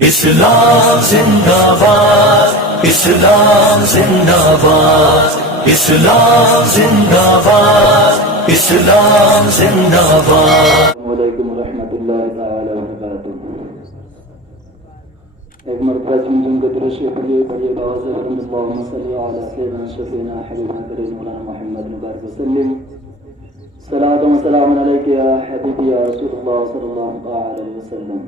اسلام زندہ باد، اسلام زندہ باد، اسلام زندہ باد، اسلام زندہ باد۔ السلام علیکم ورحمۃ اللہ تعالی وبرکاتہ۔ ایک مرتبہ جن کو درشی پڑھیے باوض اللہم صلی علی سیدنا شفینا حبیبنا کریم مولانا محمد مبارک وسلم۔ صلاۃ و سلام علیک یا حبیبی یا رسول اللہ صلی اللہ علیہ وسلم۔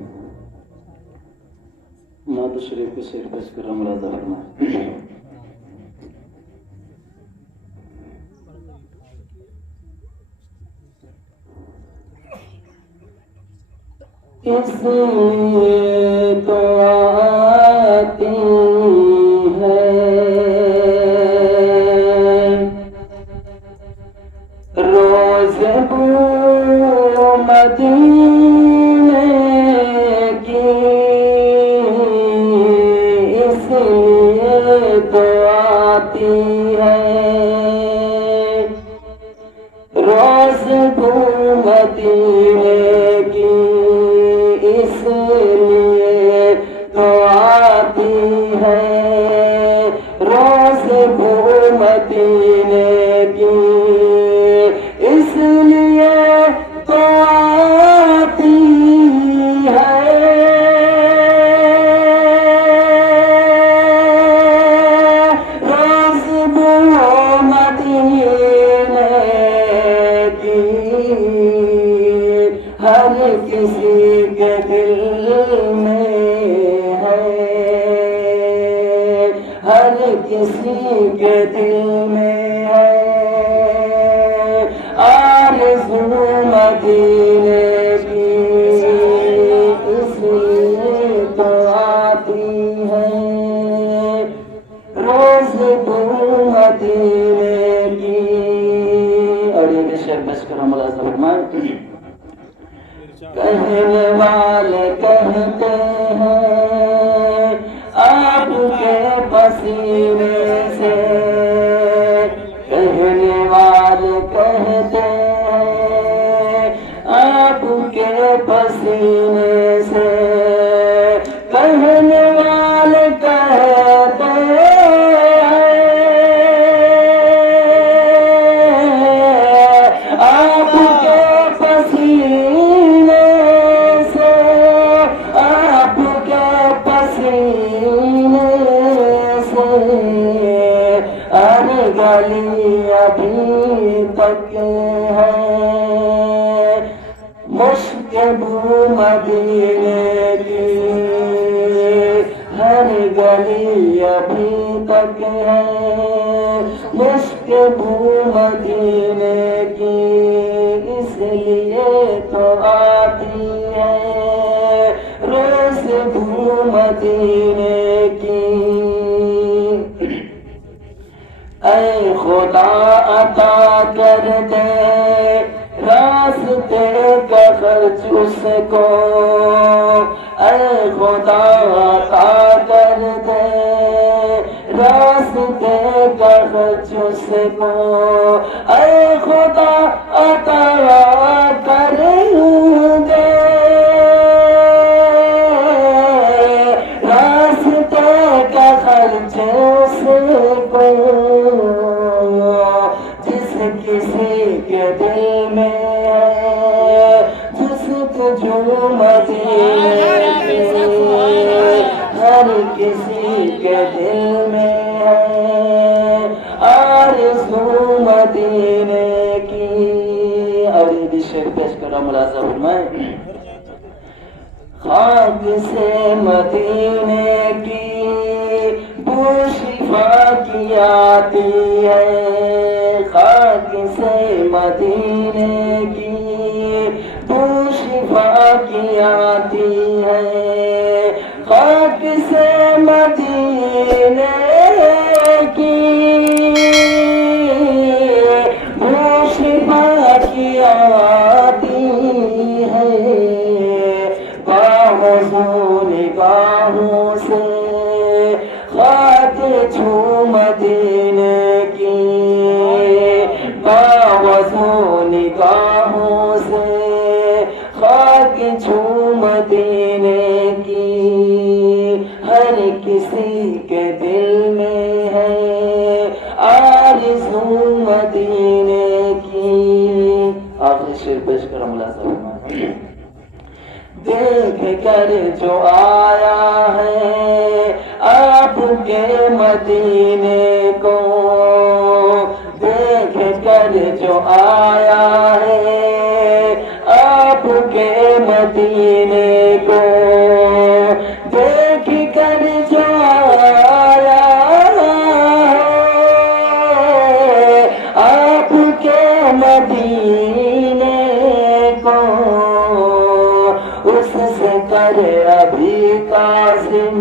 نعت شریف کے شعر پیش کر رہا ہوں، ملاحظہ فرمائیں۔ اس لیے تو آتی ہے روز بو مدینے کی، اس لیے تو آتی ہے روز بو مدینے کی، اس لیے تو آتی ہے روز بو مدینے کی، اس لیے تو آتی ہے روز بو مدینے کی۔ ہر کسی کے دل میں ہے، ہر کسی کے دل میں ہے آرزو مدینے کی، اس لیے تو آتی ہے روز بو مدینے کی۔ اور یہ شعر بس کرو، ملاحظہ فرمائیں۔ کہنے والے کہتے ہیں آپ کے پسینے سے، کہنے والے کہتے ہیں آپ کے پسینے سے، کہنے والے کہتے ہیں آپ کے پسینے سے، آپ کے پسینے سے، ارے گلی ابھی تک ہے مشک بو مدینے کی، ہر گلی ابھی تک ہے مشک بو مدینے کی، اس لیے تو آتی ہے روز بو مدینے کی۔ اے خدا عطا کر دے راستے کا خرچ اس کو، اے خدا عطا کر دے راستے کا خرچ اس کو، اے خدا عطا کر دے راستے کا خرچ اس کو، جس کسی کے دل میں ہے جستجو مدینے کی، ہر کسی کے دل میں ہے آرزو مدینے کی۔ اور یہ بھی شعر پیش کر رہا ہوں، ملاحظہ فرمائیں۔ خاک سے مدینے کی بو شفا کی آتی ہے، خاک سے مدینے کی بو شفا کی آتی ہے، خاک سے مدینے کی بو شفا کی آتی ہے، باوضو نگاہوں سے خاک چھو مدینے کی، باوضو نگاہوں سے خاک چھو مدینے کی۔ کسی کے دل میں ہے آرزو مدینے کی. آخری شعر پیش کرو ملازم. دیکھ کر جو آیا ہے آپ کے مدینے کو، دیکھ کر جو آیا ہے آپ کے مدینے کو، دیکھ کر جو آیا ہے آپ کے مدینے کو، اس سے کرے ابھی قاسم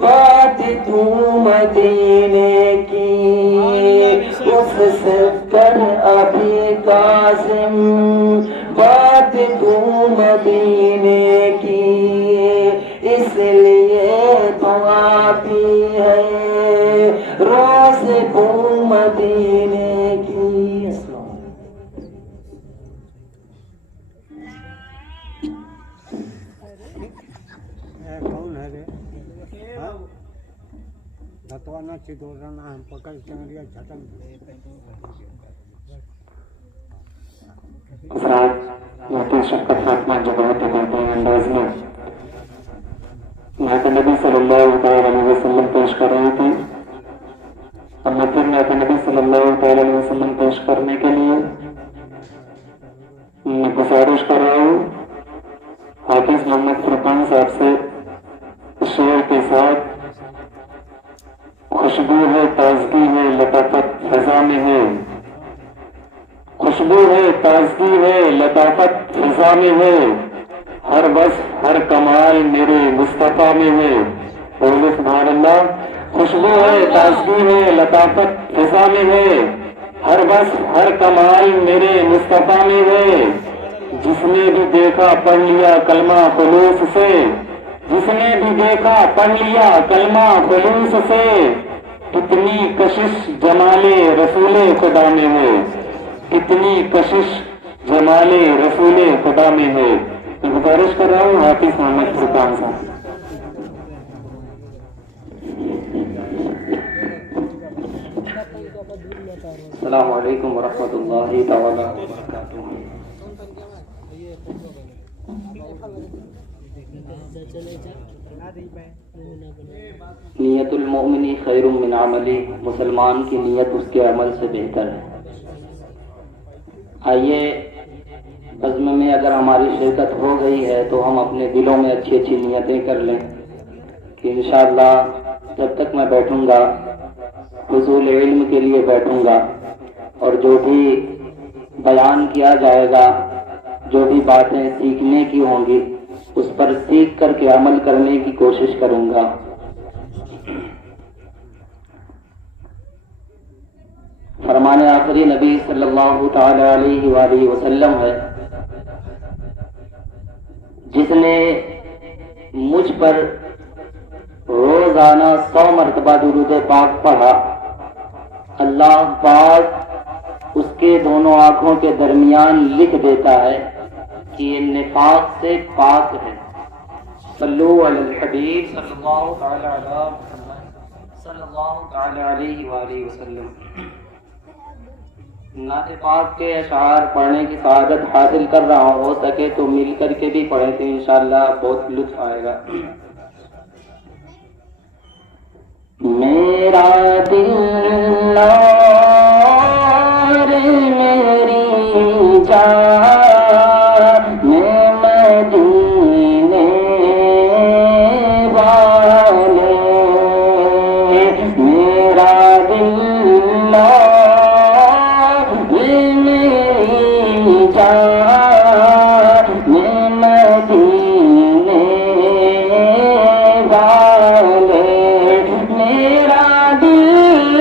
بات تو مدینے کی، اس سے کر ابھی قاسم بات تو مدینے کی، اس لیے تو آتی ہے روز کو مدینے کی. کون ہے رے؟ دتوانا چدورانا ہم پکڑ چنگڑیا جھٹن. مفتی شفقت فاطمہ جو بہت ہی بہترین انداز میں نعت نبی صلی اللہ علیہ وسلم پیش کر رہی تھی. اب میں پھر نعت نبی صلی اللہ علیہ وسلم پیش کرنے کے لیے میں گزارش کر رہا ہوں حافظ محمد فرقان صاحب سے شعر کے ساتھ خوشبو ہے تازگی ہے لطافت فضا میں ہے، خوشبو ہے تازگی ہے لطافت فضا میں ہے، ہر وصف ہر کمال میرے مصطفیٰ میں ہے. بولے سبحان اللہ. خوشبو ہے تازگی ہے لطافت فضا میں ہے، ہر وصف ہر کمال میرے مصطفیٰ میں ہے. جس نے بھی دیکھا پڑھ لیا کلمہ خلوص سے، جس نے بھی دیکھا پڑھ لیا کلمہ خلوص سے، کتنی کشش جمال رسول خدا میں ہے، کتنی کشش جمال رسول خدا میں ہے. میں گزارش کر رہا ہوں حافظ محمد فرقان صاحب. السلام علیکم ورحمۃ اللہ تعالی وبرکاتہ. نیت المؤمن خیر من عملی، مسلمان کی نیت اس کے عمل سے بہتر ہے. آئیے عزم میں اگر ہماری شرکت ہو گئی ہے تو ہم اپنے دلوں میں اچھی اچھی نیتیں کر لیں کہ انشاءاللہ جب تک میں بیٹھوں گا حصول علم کے لیے بیٹھوں گا، اور جو بھی بیان کیا جائے گا، جو بھی باتیں سیکھنے کی ہوں گی اس پر سیکھ کر کے عمل کرنے کی کوشش کروں گا. فرمان آخری نبی صلی اللہ تعالی علیہ وآلہ وسلم ہے، جس نے مجھ پر روزانہ 100 مرتبہ درود پاک پڑھا، اللہ پاک اس کے دونوں آنکھوں کے درمیان لکھ دیتا ہے کہ یہ نفاق سے پاک ہے. صلو علی الحبیب صلی اللہ تعالی علیہ وآلہ وسلم. نعت پاک کے اشعار پڑھنے کی سعادت حاصل کر رہا ہوں، ہو سکے تو مل کر کے بھی پڑھیں تو انشاءاللہ بہت لطف آئے گا. میرا دل اور میری جان میں مدینے والے، میرا دل اور میری جان میں مدینے والے، میرا دل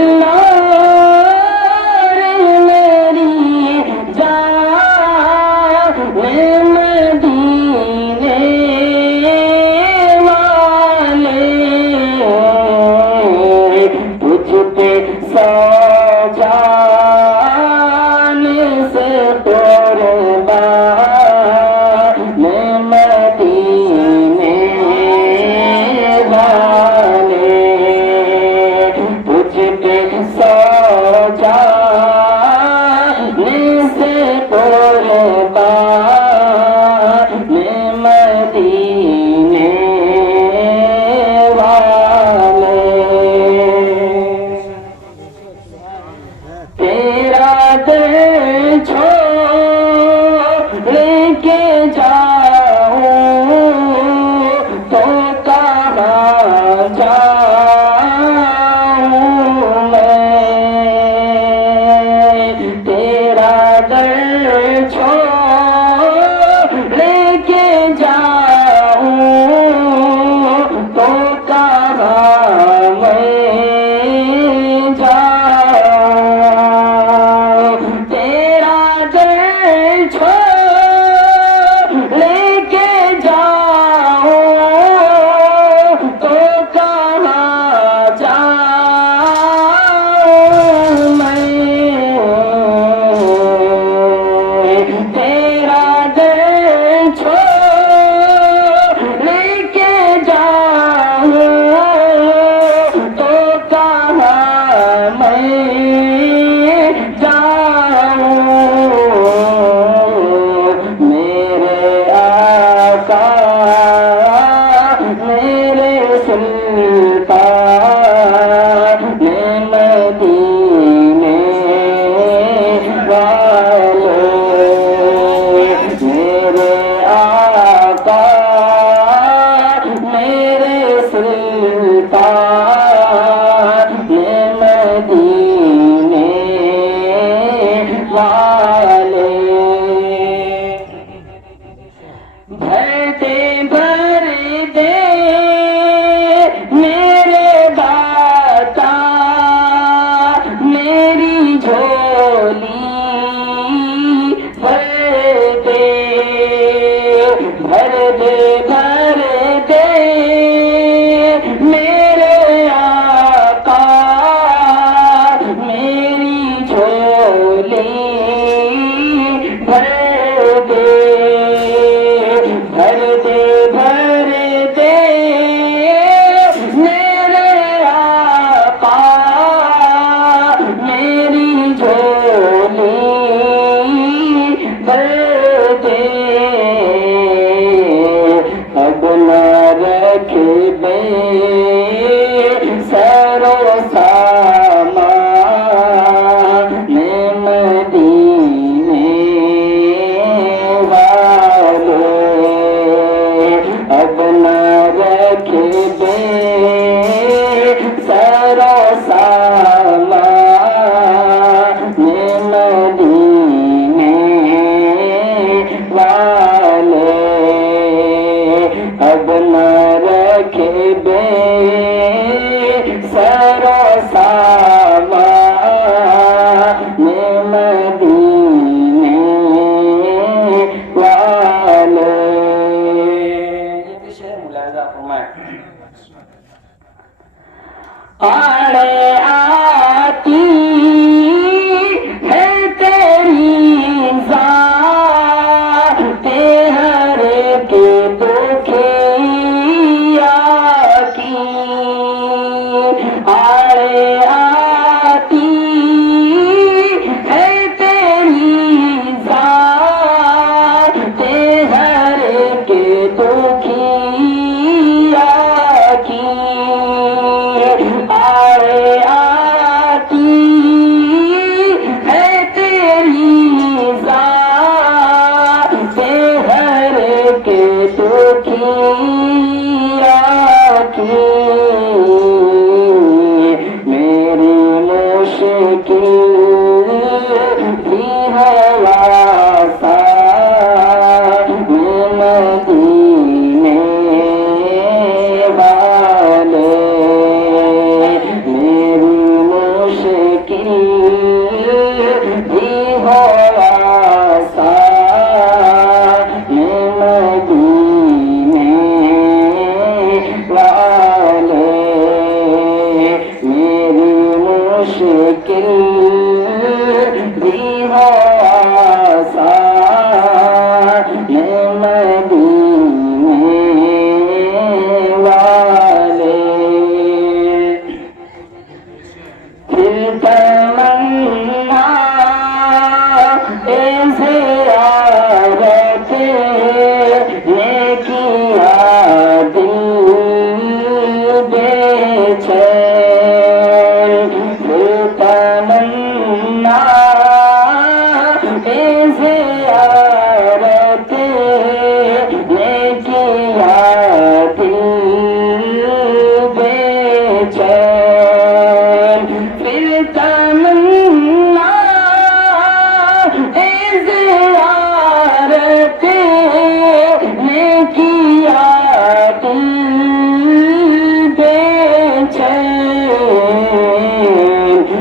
نہ رکھے بے سر و سامان مدینے والے. یہ پیچھے ملاحظہ فرمائیں. آڑے آتی ہے تیری ذات ہر کے دکھیا کی. آڑے آتی ہے تیری ذات ہر کے دکھیا کی. آڑے آتی ہے تیری ذات ہر کے دکھیا کی. میری مشکل بھی ہے آسان مدینے والے. میری مشکل بھی ہو آسان مدینے والے. میری مشکل بھی ہو آسان مدینے والے. پھر تمنا زیارت نے کیا دل بے چین. پھر تمنا زیارت نے کیا دل بے چین. پھر تمنا زیارت نے کیا دل بے چین.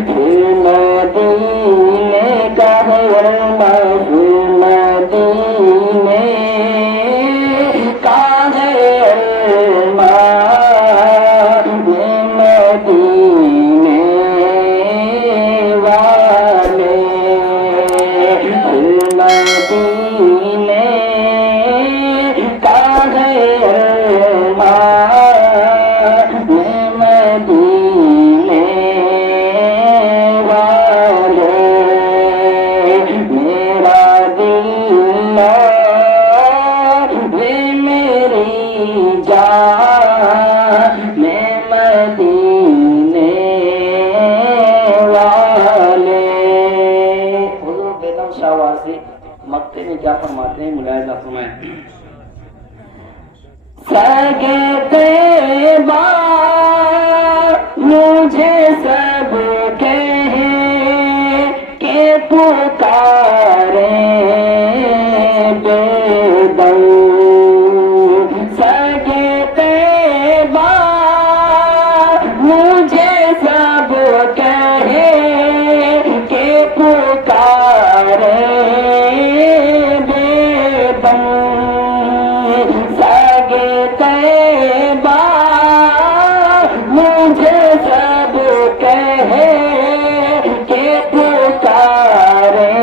پھر مدینے کا ہے ارمان. پھر مدینے کا ہے ارمان مدینے والے. پھر مدینے کا ہے ارمان مدینے والے. میرا دل وے میری جان میں مدینے والے. حضور بیگم شاہ واسی مکتے میں کیا فرماتے ہیں؟ ملاحظہ فرمائیں. سگے طیبہ مجھے سب کہیں کہ پکاریں بے دم. سگے طیبہ مجھے سب کہیں کہ پکاریں بے دم. سگے طیبہ مجھے سب کہیں کہ پکاریں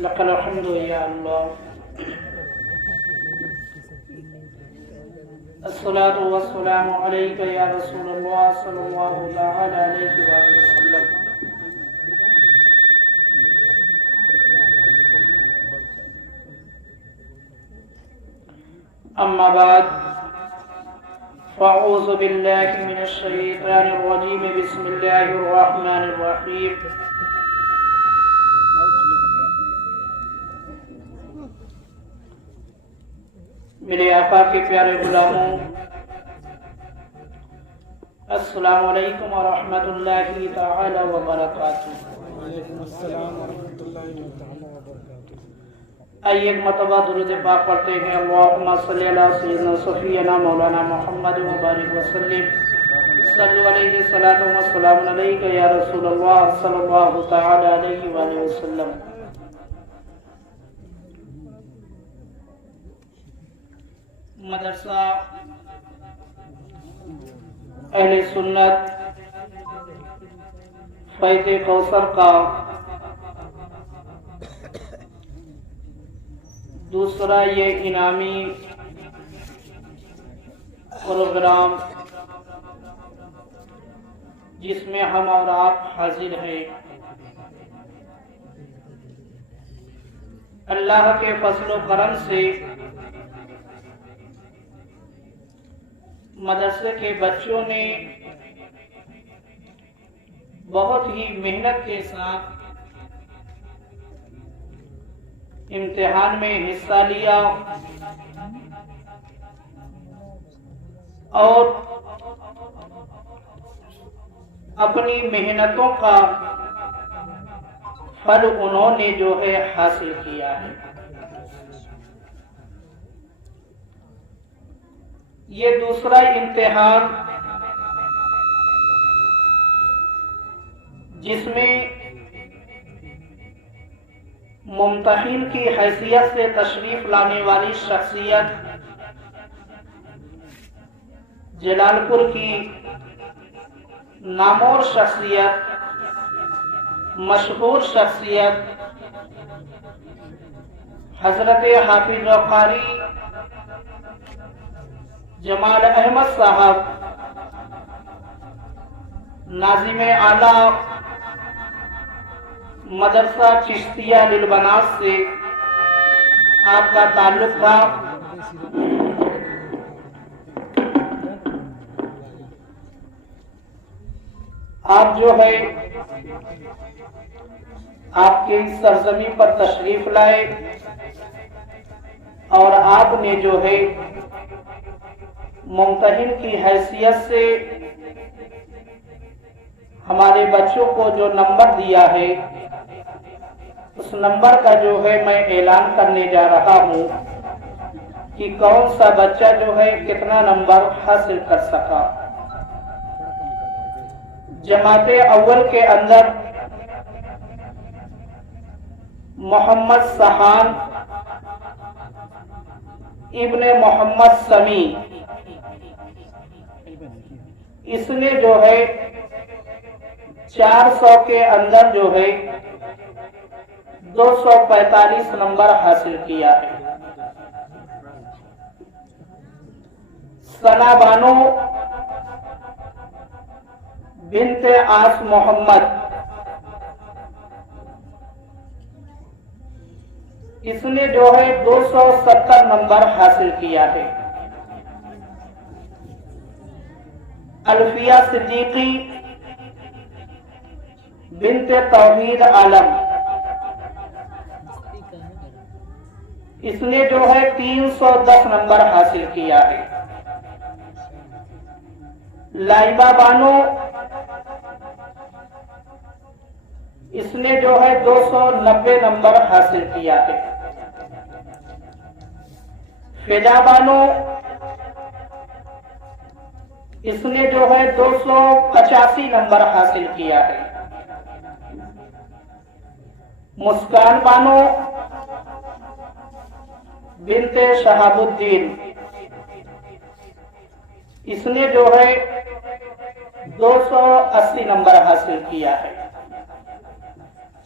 لك الحمد يا الله. الصلاة والسلام عليك يا رسول الله صلى الله تعالى عليه وسلم. أما بعد، فأعوذ بالله من الشيطان الرجيم. بسم الله الرحمن الرحيم. میرے آقا کے پیارے غلاموں، السلام علیکم ورحمۃ اللہ تعالی وبرکاتہ۔ آئیے ایک مرتبہ درود پاک پڑھتے ہیں۔ اللہم صلی علی سیدنا صفینا مولانا محمد مبارک وسلم۔ صلو علیہ الصلاۃ والسلام علیک یا رسول اللہ صلی اللہ تعالی علیہ وآلہ وسلم۔ مدرسہ اہل سنت فیض کوثر کا دوسرا یہ انعامی پروگرام جس میں ہم اور آپ حاضر ہیں، اللہ کے فضل و کرم سے مدرسے کے بچوں نے بہت ہی محنت کے ساتھ امتحان میں حصہ لیا اور اپنی محنتوں کا پھل انہوں نے جو ہے حاصل کیا ہے۔ یہ دوسرا امتحان جس میں ممتحن کی حیثیت سے تشریف لانے والی شخصیت جلال پور کی نامور شخصیت، مشہور شخصیت حضرت حافظ قاری جمال احمد صاحب ناظم اعلیٰ مدرسہ چشتیہ للبنات سے آپ کا تعلق تھا۔ آپ جو ہے آپ کے سرزمین پر تشریف لائے اور آپ نے جو ہے ممتحن کی حیثیت سے ہمارے بچوں کو جو نمبر دیا ہے اس نمبر کا جو ہے میں اعلان کرنے جا رہا ہوں کہ کون سا بچہ جو ہے کتنا نمبر حاصل کر سکا۔ جماعت اول کے اندر محمد سہان ابن محمد سمیع، اس نے جو ہے 400 کے اندر جو ہے 245 نمبر حاصل کیا ہے۔ ثنا بانو بنت آس محمد، اس نے جو ہے 270 نمبر حاصل کیا ہے۔ الفیہ صدیقی بنت توحید عالم، اس نے جو ہے 310 نمبر حاصل کیا ہے۔ لائبہ بانو، اس نے جو ہے 290 نمبر حاصل کیا ہے۔ فدا بانو، اس نے جو ہے 285 نمبر حاصل کیا ہے۔ مسکان بانو بنت شہاب الدین، اس نے جو ہے 280 نمبر حاصل کیا ہے۔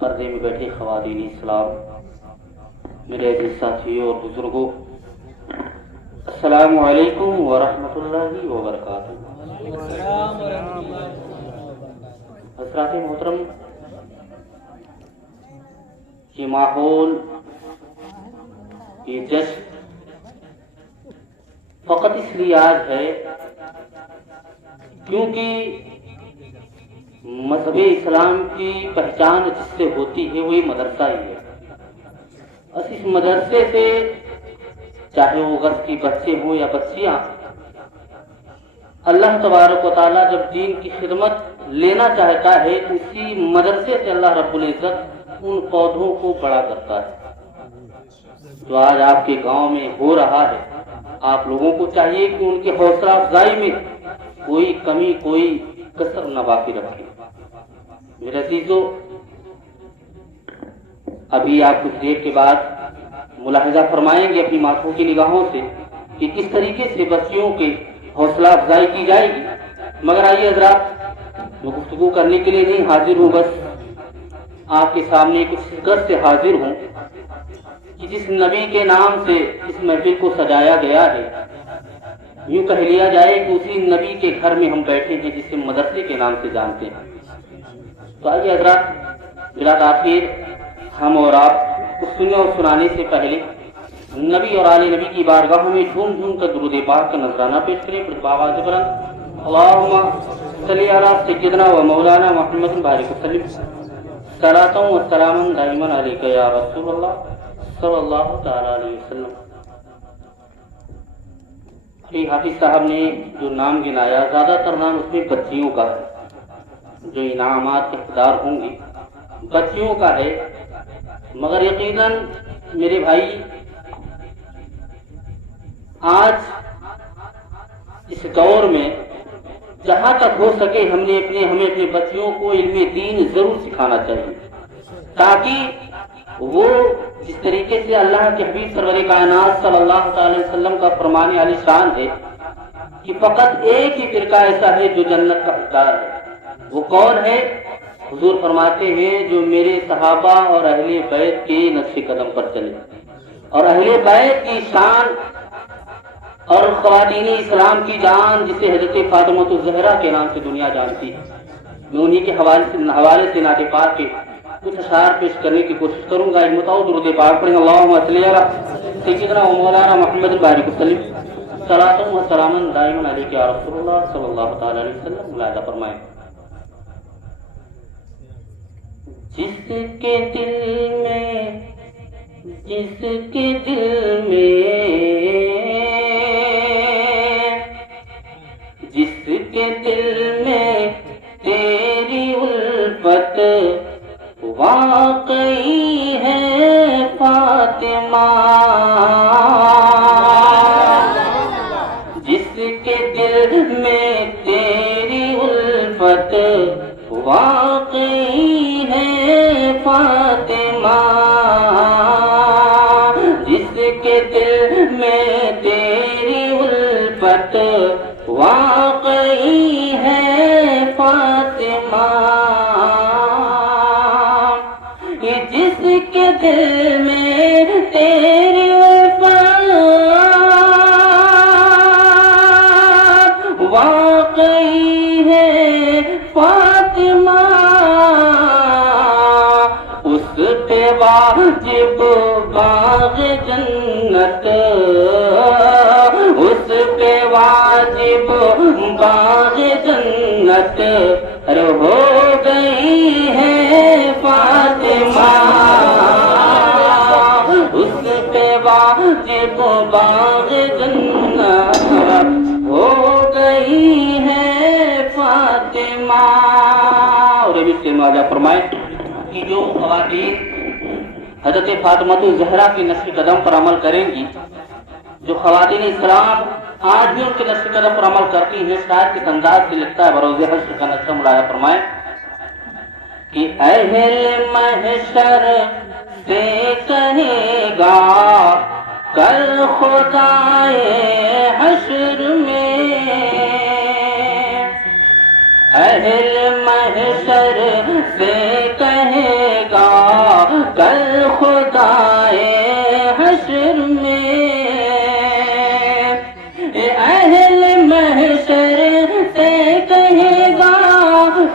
پردے میں بیٹھے خواتین اسلام، میرے عزیز ساتھیوں اور بزرگوں، السلام علیکم ورحمۃ اللہ وبرکاتہ۔ حضرات محترم، یہ ماحول، یہ جشن فقط اس لیے آج ہے کیونکہ مذہب اسلام کی پہچان جس سے ہوتی ہے وہی مدرسہ ہی ہے۔ بس اس مدرسے سے چاہے وہ گھر کی بچے ہوں یا بچیاں، اللہ تبارک و تعالیٰ جب دین کی خدمت لینا چاہتا ہے تو اسی مدرسے سے اللہ رب العزت ان پودوں کو بڑا کرتا ہے۔ جو آج آپ کے گاؤں میں ہو رہا ہے، آپ لوگوں کو چاہیے کہ ان کے حوصلہ افزائی میں کوئی کمی، کوئی کسر نہ باقی رکھے۔ میرے عزیزو، ابھی آپ کچھ دیر کے بعد ملاحظہ فرمائیں گے اپنی ماتھوں کی نگاہوں سے کہ کس طریقے سے بچیوں کے حوصلہ افزائی کی جائے گی۔ مگر آئیے حضرات، میں گفتگو کرنے کے لیے نہیں حاضر ہوں، بس آپ کے سامنے کچھ غرض سے حاضر ہوں کہ جس نبی کے نام سے اس محفل کو سجایا گیا ہے، یوں کہہ لیا جائے کہ اسی نبی کے گھر میں ہم بیٹھے ہیں جسے مدرسے کے نام سے جانتے ہیں۔ تو آئیے حضرات، بلا تاخیر ہم اور آپ کو سننے اور سنانے سے پہلے نبی اور آل نبی کی بارگاہ میں جھوم جھوم کر درود پاک کا نذرانہ پیش کریں۔ پھر آواز بلند اللہم صلی علی سیدنا و مولانا محمد بارک وسلم صلاۃ و سلام دائما علیک یا رسول اللہ صلی اللہ تعالی علیہ وسلم۔ حافظ صاحب نے جو نام گنایا، زیادہ تر نام اس میں بچیوں کا ہے، جو انعامات کے حقدار ہوں گی بچیوں کا ہے۔ مگر یقیناً میرے بھائی، آج اس دور میں جہاں تک ہو سکے ہمیں اپنے بچیوں کو علم دین ضرور سکھانا چاہیے، تاکہ وہ جس طریقے سے اللہ کے حبیب سرور کائنات صلی اللہ تعالی وسلم کا فرمان عالی شان ہے کہ فقط ایک ہی فرقہ ایسا ہے جو جنت کا حقدار ہے۔ وہ کون ہے؟ حضور فرماتے ہیں جو میرے صحابہ اور اہل بیت کے نقش قدم پر چلے۔ اور اہل بیت کی شان اور خواتین اسلام کی جان، جسے حضرت فاطمہ الزہرا کے نام سے دنیا جانتی ہے، میں انہی کے حوالے سے نعت پاک کے کچھ اشعار پیش کرنے کی کوشش کروں گا۔ متعو درود پاک پڑھیں، اللہم صلی علی سیدنا و مولانا محمد بارک وسلم صلاۃ و سلام دائما علیک یا رسول اللہ صلی اللہ تعالی علیہ وسلم۔ ملاحظہ فرمائیں، جس کے دل میں تیری الفت واقعی ہے فاطمہ، جس کے دل میں تیری الفت واقعی ہے فاطمہ، جس کے دل میں تیری الفت واقعی ہے فاطمہ، جس کے دل میں تیری الفت واقعی ہے فاطمہ، اس پہ واجب باغ جنت، اس پہ واجب باغ جنت ہو گئی ہے فاطمہ، اس پہ واجب باغ جنت ہو گئی ہے فاطمہ۔ اور ابھی سے ماجہ فرمائے کہ جو خواتین حضرت فاطمہ الزہرا کی نقش قدم پر عمل کریں گی، جو خواتین اسلام آج بھی ان کے نقش قدم پر عمل کرتی ہیں، شاید کس انداز سے لکھتا ہے بروز حشر کا نقشہ ملاحظہ فرمائے کہ اہل محشر سے کہے گا کل خدائے حشر میں، اہل محشر سے کہے گا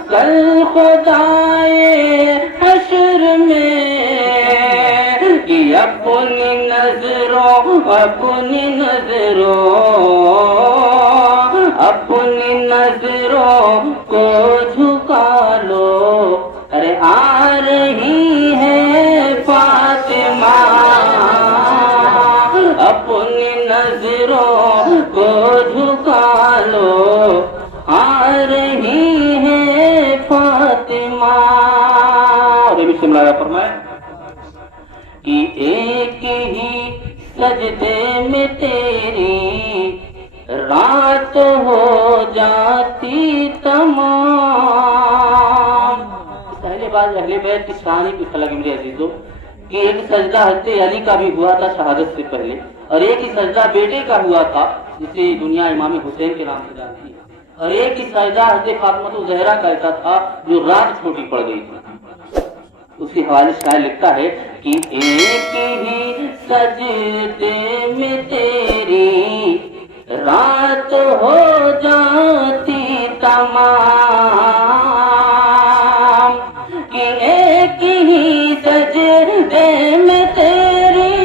کل خدائے حشر میں کہ اپنی نظروں کو جھکا لو. ارے آ رہی ہے فاطمہ اپنی نظروں کو جھکا لو. آ رہی ہے فاطمہ. اور یہ بھی سمجھا فرمائے کہ ایک ہی سجدے میں تیری رات ہو جاتی تمام. پہلے بات اہل بیت کی کہانی کی خلق میرے عزیزوں کہ ایک سجدہ حضرت علی کا بھی ہوا تھا شہادت سے پہلے اور ایک ہی سجدہ بیٹے کا ہوا تھا جسے دنیا امام حسین کے نام سے جانتی ہے اور ایک ہی سجدہ حضرت فاطمہ زہرا کا ایسا تھا جو رات چھوٹی پڑ گئی تھی. اسی حوالے سے شاعر لکھتا ہے کہ ایک ہی سجدے میں تیری رات ہو جاتی تمام. کہ ایک ہی سجدے میں تیری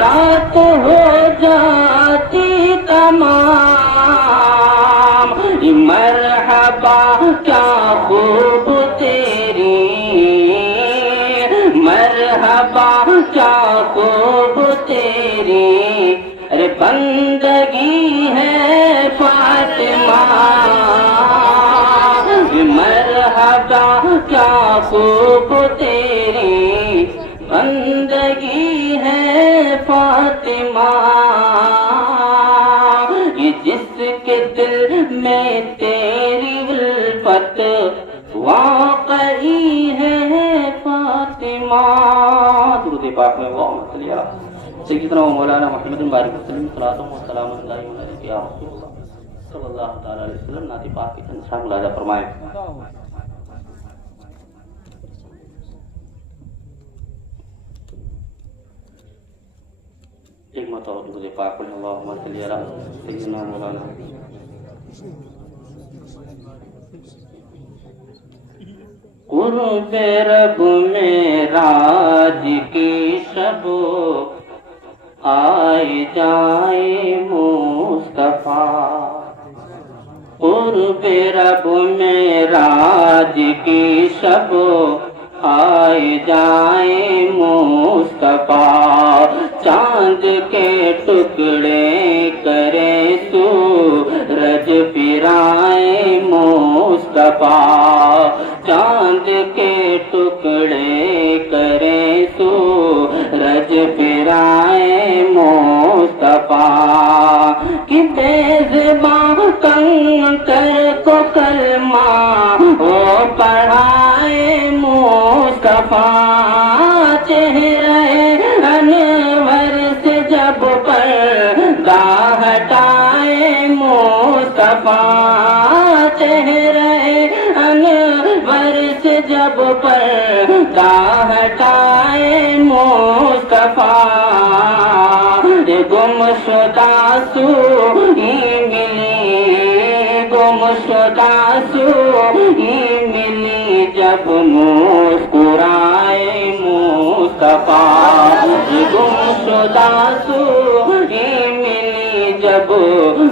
رات ہو جاتی تمام. مرحبا کیا خوب تیری مرحبا کیا خوب تیری. ارے بندگی ہے فاطمہ مرحبا کیا خوب تیری بندگی ہے فاطمہ. یہ جس کے دل میں تیری الفت واقعی ہے فاطمہ. درود پاک میں اللہم صلی علی سیدنا و مولانا محمد بارک وسلم صلاۃ و سلام علیہ یا رسول اللہ صلی اللہ تعالی علیہ وسلم. نعت پاک کی تنسا ملاحظہ فرمائیں. ایک مرتبہ درود پاک پڑھیں. اللہم صلی علی سیدنا و مولانا قرب رب معراج کی شب آئے جائے مصطفیٰ. قرب رب معراج کی شب آئے جائے مصطفیٰ. چاند کے ٹکڑے کرے سورج پھرائے مصطفیٰ. چاند کے ٹکڑے کرے سورج پھرائے مصطفیٰ. کہ بے زباں کنکر کو کلمہ وہ پڑھائے مصطفیٰ. چہرے انور سے جب پردہ ہٹائے مصطفیٰ. چہرے انور سے جب پردہ ہٹائے مصطفیٰ. گمشدہ سوئی ملی گمشدہ سوئی ملی جب مسکرائے مصطفیٰ. گمشدہ سوئی ملی جب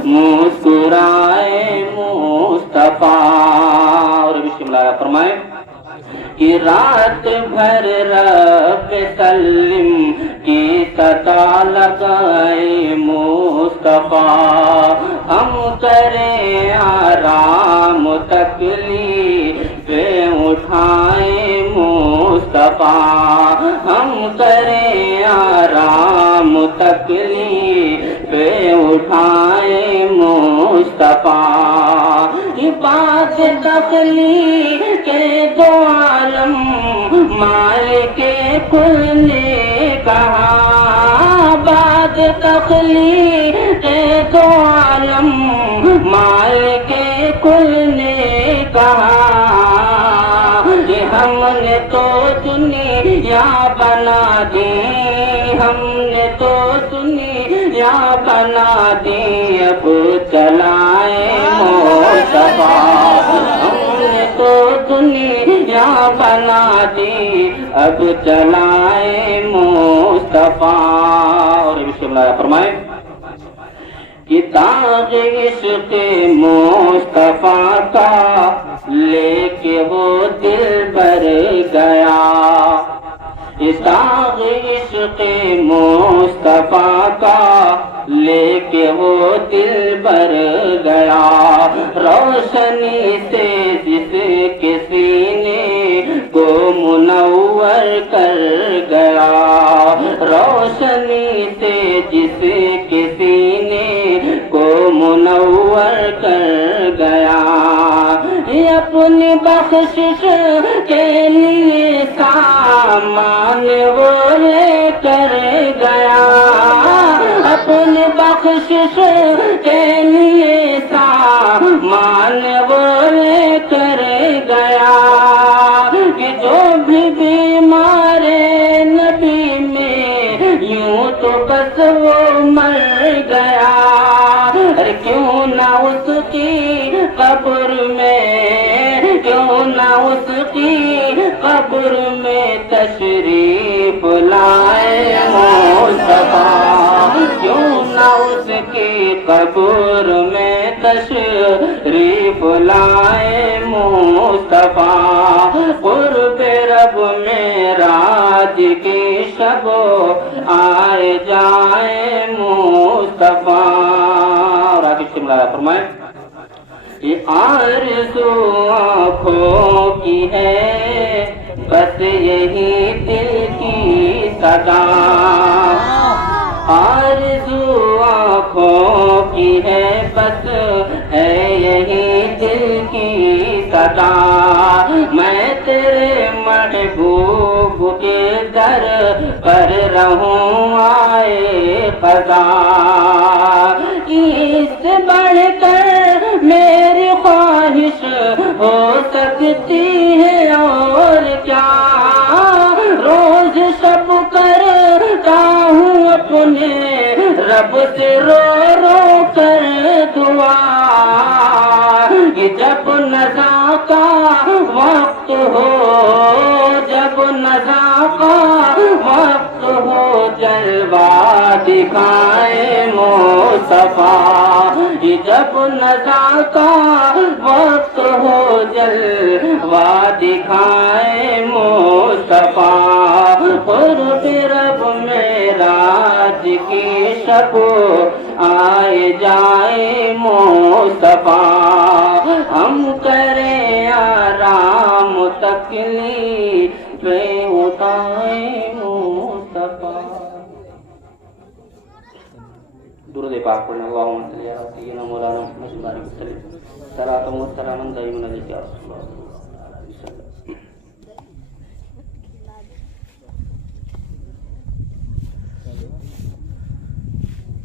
مسکرائے مصطفیٰ. اور بسم اللہ فرمائیں کہ رات بھر رب سلم کی صدا لگائے مصطفیٰ. ہم کریں آرام تکلیف اٹھائے مصطفیٰ. ہم کریں آرام تکلیف اٹھائے مصطفیٰ. یہ بات تکلیف کے دو عالم مالک کل نے کہا. بات تکلیف کے دو عالم مالک کل نے کہا. کہ ہم نے تو دنیا بنا دی ہم نے تو دنیا بنا دی اب چلائے مصطفیٰ. ہم نے تو بنا دی اب چلائے مصطفیٰ. اور اس کے ملایا فرمائے کہ داغ عشق مصطفیٰ کا لے کے وہ دل بھر گیا. داغ عشق مصطفیٰ کا لے کے وہ دل بھر گیا. روشنی سے جس کے سینے کو منور کر گیا. روشنی سے جس کے سینے کو منور کر گیا. اپنی بخشش کے لیے سامان وہ لے کر گیا. اپنی بخشش کے لیے سامان وہ لے کر گیا. کہ جو بھی بیمار نبی میں یوں تو بس وہ مر گیا. ارے کیوں نہ اس کی قبر میں، کیوں نہ اس کی قبر میں تشریف لائے مصطفیٰ. کیوں نہ اس کی قبر میں تشریف لائے مصطفیٰ. قرب رب معراج کی شب آئے جائے مصطفیٰ. اور آگے شملہ فرمائے یہ آرزو آنکھوں کی ہے بس یہی دل کی صدا. آرزو آنکھوں کی ہے بس ہے یہی دل کی صدا. میں تیرے محبوب کے در پر رہوں آئے قضا. اس سے بڑھ کر میری خواہش ہو سکتی ہے اور کیا. روز شب کرتا ہوں اپنے رب سے رو رو کر دعا. کہ جب نزا کا وقت ہو، جب نزا کا وقت ہو جلوہ دکھائے مصطفیٰ. جب نزا کا وقت ہو جلوہ دکھائے مصطفیٰ. قرب رب معراج کی شب آئے جائے مصطفیٰ. ہم کریں آرام تکلیف اٹھائے مصطفیٰ. درود پاک پڑھنا. اللہم صلی علی سیدنا مولانا محمد صلی اللہ علیہ وسلم. صلاۃ و سلام دائما علیک یا رسول اللہ.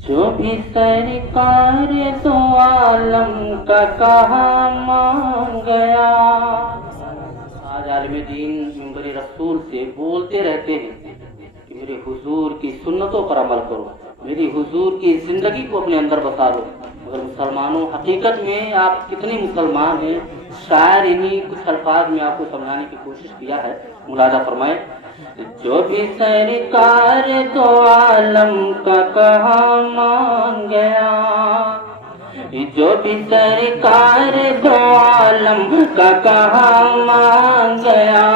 جو بھی سرکار دو عالم کا کہا مان گیا. آج عالم دین منبر رسول سے بولتے رہتے ہیں کہ میرے حضور کی سنتوں پر عمل کرو، میری حضور کی زندگی کو اپنے اندر بسا دو. مگر مسلمانوں، حقیقت میں آپ کتنے مسلمان ہیں؟ شاعر انہی کچھ الفاظ میں آپ کو سمجھانے کی کوشش کیا ہے. ملاحظہ فرمائے جو بھی سرکار دو عالم کا کہا مان گیا. جو بھی سرکار دو عالم کا کہا مان گیا.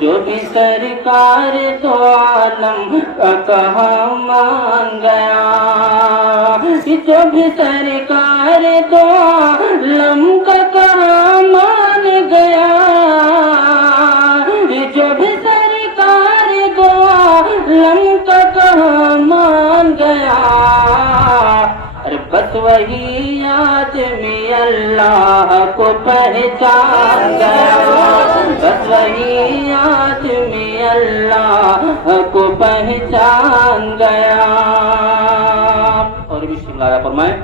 جو بھی سرکار دو عالم کا کہا مان گیا. جو بھی سرکار دو عالم کا کہا مان گیا. جو بھی سرکار دو عالم کا کہا مان گیا. ارے بس وہی آدمی اللہ کو پہچان گیا. بس وہی آدمی اللہ کو پہچان گیا. اور بھی شملہ فرمائے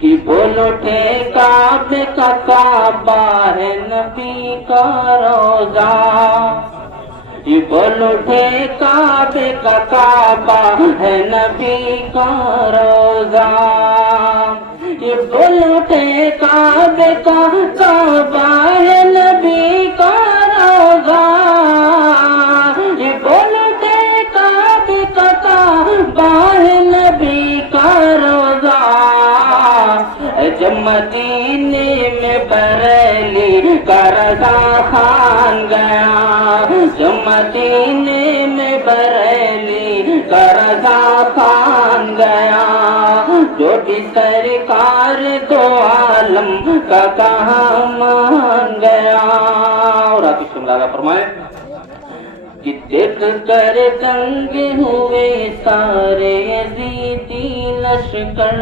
کہ بولو ٹھے کعبے کا کعبہ ہے نبی کا روزہ. یہ بولو ٹھے کعبے کا کعبہ ہے نبی کا روزہ. یہ بولو ٹھے کعبے کا کعبہ ہے نبی کا روزہ. مدینے میں بریلی کا رضا خان گیا، جو مدینے میں بریلی کا رضا خان گیا، جو بھی سرکار دو عالم کا کہاں مان گیا۔ اور آپ اس کو ملاحظہ فرمائیں کہ دیکھ کر دنگ ہوئے سارے یزیدی لشکر،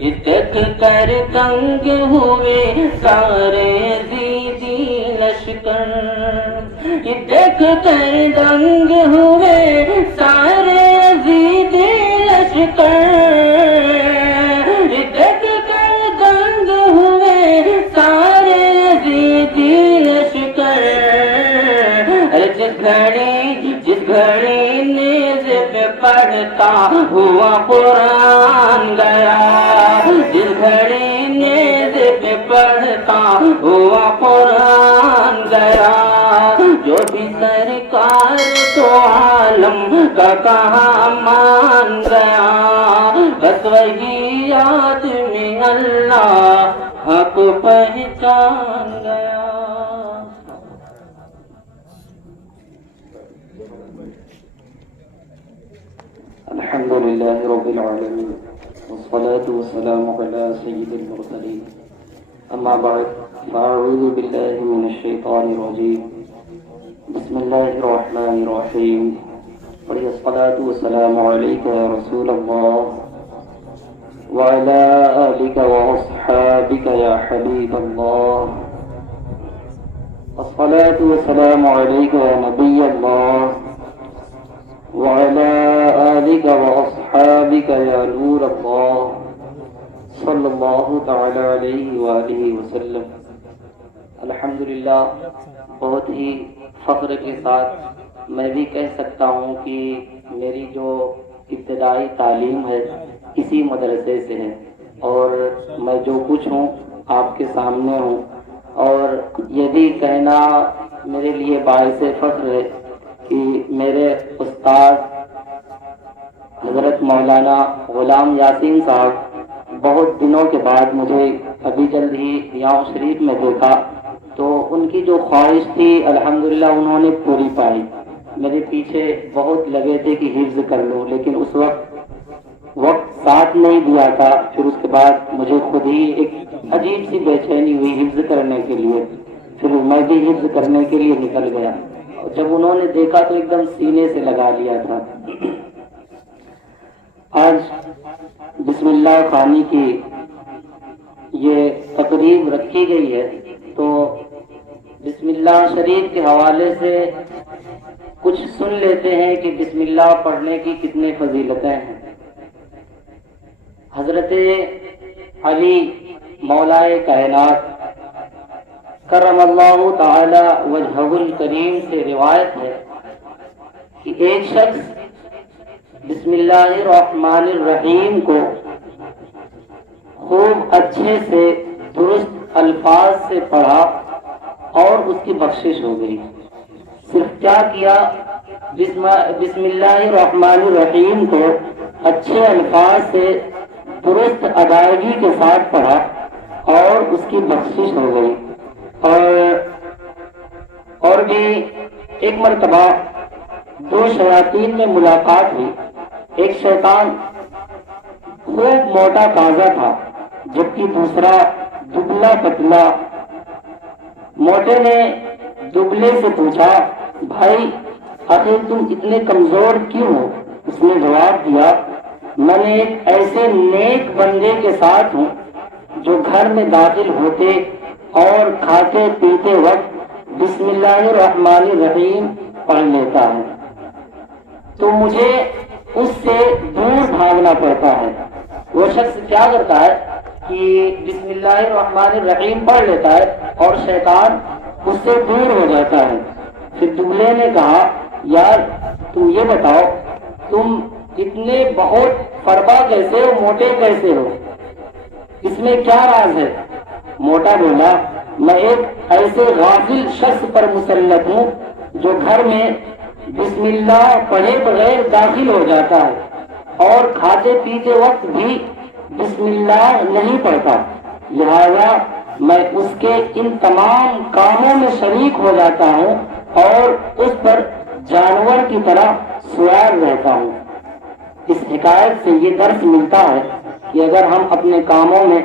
دیکھ کر دنگ ہوئے سارے یزیدی لشکر، دیکھ کر دنگ ہوئے سارے یزیدی لشکر، دیکھ کر دنگ ہوئے سارے یزیدی لشکر۔ جس گھڑی نیز پہ پڑھتا ہوا قرآن گیا، جس گھڑی نیز پہ پڑھتا ہوا قرآن گیا، جو بھی سرکار تو عالم کا کہاں مان گیا، بس وہی آدمی اللہ حق پہچان گیا۔ الحمد لله رب العالمين والصلاة والسلام على سيد المرسلين أما بعد فأعوذ بالله من الشيطان الرجيم بسم الله الرحمن الرحيم والصلاة والسلام عليك يا رسول الله وعلى آلك وأصحابك يا حبيب الله، الصلاة والسلام عليك يا نبي الله وعلى آلك وأصحابك يا نور الله صلی اللہ تعالی علیہ وآلہ وسلم۔ الحمدللہ بہت ہی فخر کے ساتھ میں بھی کہہ سکتا ہوں کہ میری جو ابتدائی تعلیم ہے اسی مدرسے سے ہے، اور میں جو کچھ ہوں آپ کے سامنے ہوں، اور یہ بھی کہنا میرے لیے باعث فخر ہے کہ میرے استاد حضرت مولانا غلام یاسین صاحب بہت دنوں کے بعد مجھے ابھی جلد ہی یہاں شریف میں دیکھا، تو ان کی جو خواہش تھی الحمدللہ انہوں نے پوری پائی۔ میرے پیچھے بہت لگے تھے کہ حفظ کر لوں، لیکن اس وقت ساتھ نہیں دیا تھا۔ پھر اس کے بعد مجھے خود ہی ایک عجیب سی بے چینی ہوئی حفظ کرنے کے لیے، پھر میں بھی حفظ کرنے کے لیے نکل گیا۔ جب انہوں نے دیکھا تو ایک دم سینے سے لگا لیا تھا۔ آج بسم اللہ خوانی کی یہ تقریب رکھی گئی ہے، تو بسم اللہ شریف کے حوالے سے کچھ سن لیتے ہیں کہ بسم اللہ پڑھنے کی کتنے فضیلتیں ہیں۔ حضرت علی مولائے کائنات کرم اللہ تعالی وجہہ الکریم سے روایت ہے کہ ایک شخص بسم اللہ الرحمن الرحیم کو خوب اچھے سے درست الفاظ سے پڑھا اور اس کی بخشش ہو گئی۔ صرف کیا کیا، بسم اللہ الرحمن الرحیم کو اچھے الفاظ سے درست ادائیگی کے ساتھ پڑھا اور اس کی بخشش ہو گئی۔ اور بھی ایک مرتبہ دو شیاطین میں ملاقات ہوئی۔ ایک شیطان خوب موٹا تازہ تھا، جبکہ دوسرا دبلا پتلا۔ موٹے نے دبلے سے پوچھا، بھائی آخر تم اتنے کمزور کیوں ہو؟ اس نے جواب دیا، میں نے ایک ایسے نیک بندے کے ساتھ ہوں جو گھر میں داخل ہوتے اور کھاتے پیتے وقت بسم اللہ الرحمن الرحیم پڑھ لیتا ہے، تو مجھے اس سے دور بھاگنا پڑتا ہے۔ وہ شخص کیا کرتا ہے کہ بسم اللہ الرحمن الرحیم پڑھ لیتا ہے اور شیطان اس سے دور ہو جاتا ہے۔ پھر دبلے نے کہا، یار تم یہ بتاؤ، تم اتنے بہت فربا کیسے ہو، موٹے کیسے ہو، اس میں کیا راز ہے؟ موٹا بولا، میں ایک ایسے غافل شخص پر مسلط ہوں جو گھر میں بسم اللہ پڑھے بغیر داخل ہو جاتا ہے اور کھاتے پیتے وقت بھی بسم اللہ نہیں پڑھتا، لہذا میں اس کے ان تمام کاموں میں شریک ہو جاتا ہوں اور اس پر جانور کی طرح سوار رہتا ہوں۔ اس حکایت سے یہ درس ملتا ہے کہ اگر ہم اپنے کاموں میں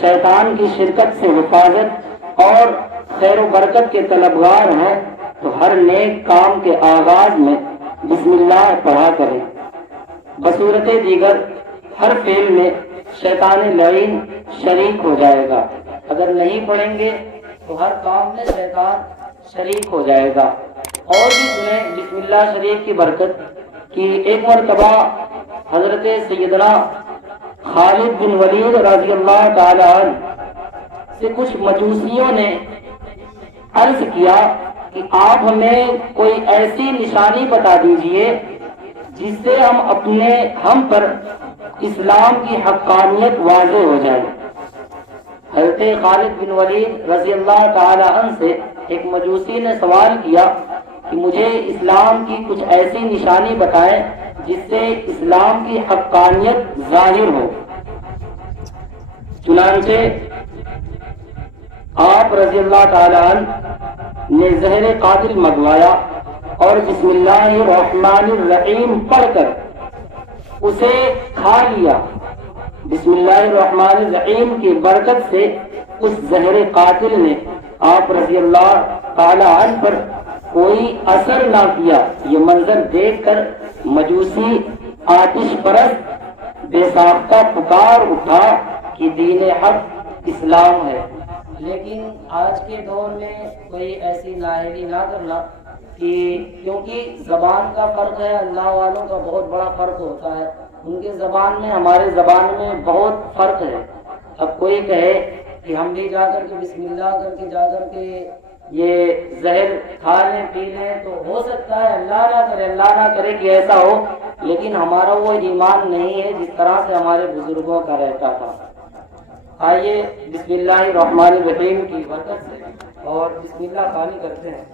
شیطان کی شرکت سے حفاظت اور خیر و برکت کے طلبگار ہیں تو ہر نیک کام کے آغاز میں بسم اللہ پڑھا کریں۔ بصورت دیگر ہر فعل میں شیطان لعین شریک ہو جائے گا، اگر نہیں پڑھیں گے تو ہر کام میں شیطان شریک ہو جائے گا۔ اور بھی سنیں بسم اللہ شریف کی برکت کہ ایک مرتبہ حضرت سیدنا خالد بن ولید رضی اللہ تعالی عنہ سے کچھ مجوسیوں نے عرض کیا کہ آپ ہمیں کوئی ایسی نشانی بتا دیجئے جس سے ہم پر اسلام کی حقانیت واضح ہو جائے۔ حضرت خالد بن ولید رضی اللہ تعالی عنہ سے ایک مجوسی نے سوال کیا کہ مجھے اسلام کی کچھ ایسی نشانی بتائیں جس سے اسلام کی حقانیت ظاہر ہو۔ چنانچہ آپ رضی اللہ تعالی عنہ نے زہر قاتل منگوایا اور بسم اللہ الرحمن الرحیم پڑھ کر اسے کھا لیا۔ بسم اللہ الرحمن الرحیم کی برکت سے اس زہر قاتل نے آپ رضی اللہ تعالی عنہ پر کوئی اثر نہ کیا۔ یہ منظر دیکھ کر مجوسی آتش پرست بے ساختہ پکار اٹھا کہ دین حق اسلام ہے۔ لیکن آج کے دور میں کوئی ایسی لاہری نہ کرنا کہ کیونکہ زبان کا فرق ہے، اللہ والوں کا بہت بڑا فرق ہوتا ہے، ان کے زبان میں ہمارے زبان میں بہت فرق ہے۔ اب کوئی کہے کہ ہم بھی جا کر کے بسم اللہ کر کے جا کر کے یہ زہر کھا لیں پی لیں تو ہو سکتا ہے، اللہ نہ کرے کہ ایسا ہو، لیکن ہمارا وہ ایمان نہیں ہے جس طرح سے ہمارے بزرگوں کا رہتا تھا۔ آئیے بسم اللہ الرحمن الرحیم کی برکت سے اور بسم اللہ خوانی کرتے ہیں۔